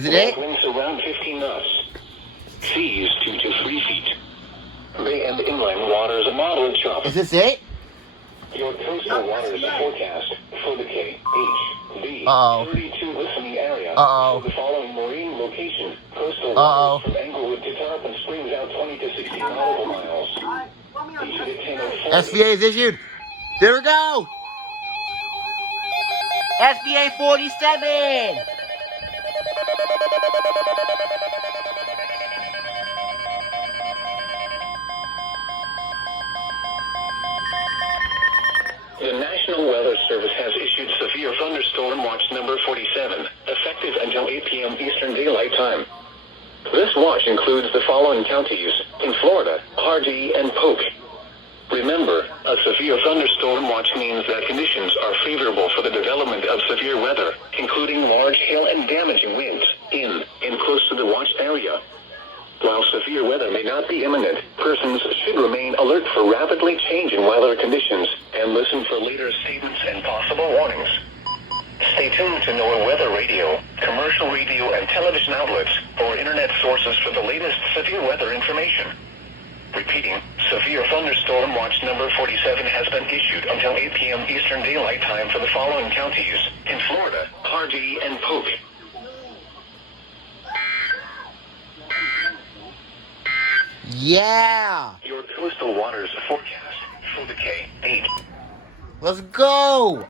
Is it 8? Winds around 15 knots. Seas 2 to 3 feet. Bay and inland waters a moderate chop. Is this 8? Your coastal waters forecast for the KHB32 listening area. Uh-oh. For the following marine locations. Coastal Uh-oh. waters from Englewood to Tarpon Springs out 20 to 60 nautical miles. Issued at 10:04. SBA is issued. There we go. SBA 47. The National Weather Service has issued severe thunderstorm watch number 47, effective until 8 p.m. Eastern Daylight Time. This watch includes the following counties in Florida: HARDEE and POLK. Remember, a severe thunderstorm watch means that conditions are favorable for the development of severe weather, including large hail and damaging winds in and close to the watched area. While severe weather may not be imminent, persons should remain alert for rapidly changing weather conditions and listen for later statements and possible warnings. Stay tuned to NOAA Weather Radio, commercial radio and television outlets, or internet sources for the latest severe weather information. Repeating, severe thunderstorm watch number 47 has been issued until 8 p.m. Eastern Daylight Time for the following counties in Florida: HARDEE and POLK. Yeah. Your coastal waters forecast for the K8. Let's go.